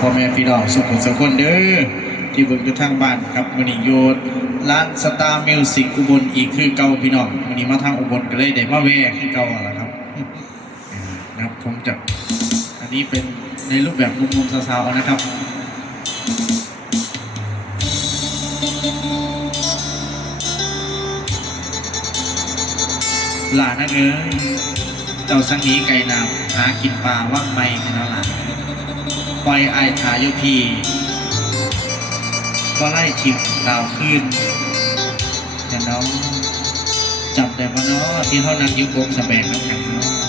พ่อแม่พี่น้องสุขสุขคนเด้อที่เบิ่งอยู่ทางบ้านครับมื้อนี้โยดร้านสตาร์มิวสิกอุบลอีกคือเก่าพี่น้องมื้อนี้มาทางอุบลก็เลยได้มาแวะคือเก่าแล้วครับนะครับผมจะอันนี้เป็นในรูปแบบมุมๆสาวๆนะครับหลานนักเอ้ยเจ้าสังนี้ไก่น้ำหากินปลาว่างไม่กันแล้วหลาน ปล่อยอายทายพีก็ไล่ชิมดาวขึ้นแต่น้องจับได้ปะเนาะที่เขานั่งยุบวงสแบงน้ำแข็งเนาะ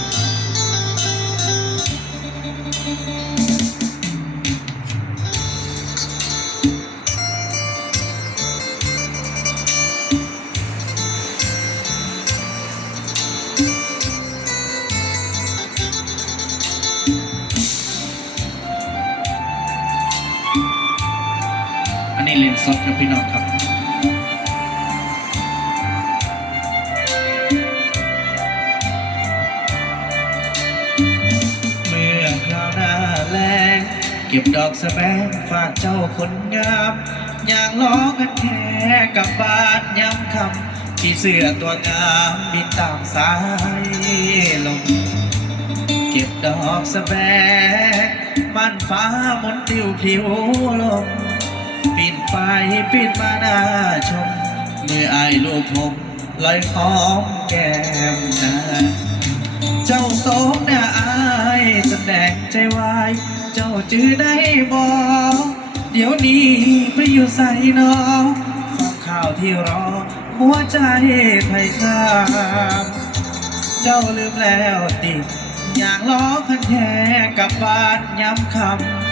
อั เลนส์สดครับพี่น้องครับเมื่อคราวหน้าแรงเก็บดอกสะแบงฝากเจ้าคนงามอย่างล้อกันแค่กับบ้านย้ำคำที่เสื้อตัวงามบินตามสายลมเก็บดอกสะแบงบ้านฟ้ามนติวผิวลม ปิดไปปิดมาหน้าชม เมื่อไอายลูกผมลอยหอมแก้มนาเจ้าโตมหน้าอายแสดงใจวาย เจ้าจื้อได้บอกเดี๋ยวนี้ไปอยู่ใส่นอฟังข่าวที่รอ หัวใจไทยคามเจ้าลืมแล้วติดอย่างล้อคันแย่กับบ้านย้ำคำ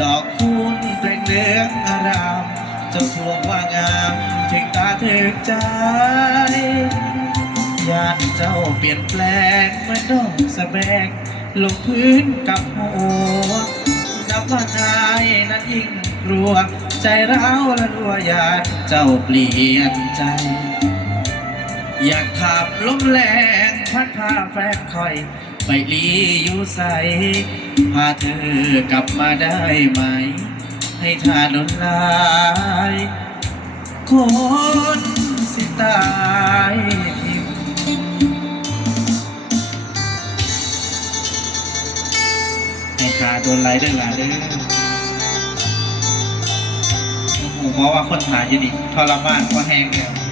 ดอกคูณเปล่งเหลืออารามเจ้าทวงว่างามถึงตาถึงใจยานเจ้าเปลี่ยนแปลงเมือนดอกสะแบงลงพื้นกับหัวนับว่านายนั้นยิ่งกลัว ใจร้าวและรัวยานเจ้าเปลี่ยนใจ อยากถามลมแรงพัดพาแฟนคอย ไปลีอยู่ใสพาเธอกลับมาได้ไหม ให้ทานนลายคนสิตายให้ขาโดนไล่ได้หลายเด้อโอ้โหเพราะว่าคนหายอยู่นี่ทรมานก็แห้งแล้ว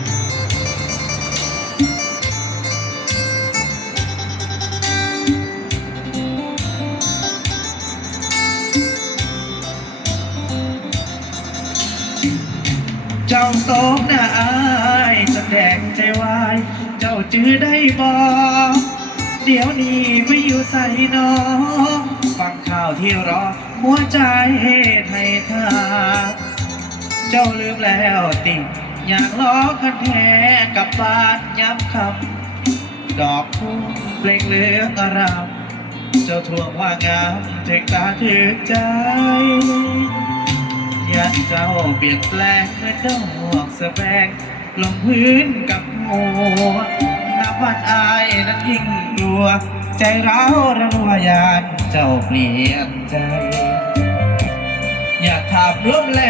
เจ้าโตมหน้าอายแสดงใจวาย เจ้าจื้อได้บอกเดี๋ยวนี้ไม่อยู่ใส่นอฟังข่าวที่รอหัวใจให้ทาเจ้าลืมแล้วติอยากล้อคันแท้กับบานย้ำคำดอกพุ่มเปล่งเหลืองอารามเจ้าทวงว่างามถึงตาถึงใจ ยันเจ้าเปลี่ยนแปลงเหมือนดอกสะแบงลงพื้นกับหัวนับวันอายนั้นยิ่งกลัว ใจร้าวระรัวยานเจ้าเปลี่ยนใจ อยากถามลมแร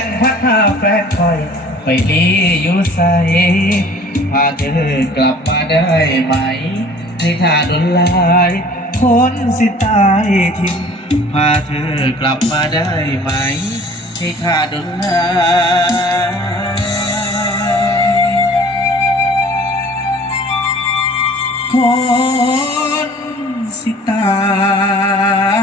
งพัดพาแฟนคอยไปลีอยู่ใสพาเธอกลับมาได้ไหมให้ท่าดนลายคนสิตายทิ้งพาเธอกลับมาได้ไหม ให้ข้าดนหายคนสิตาย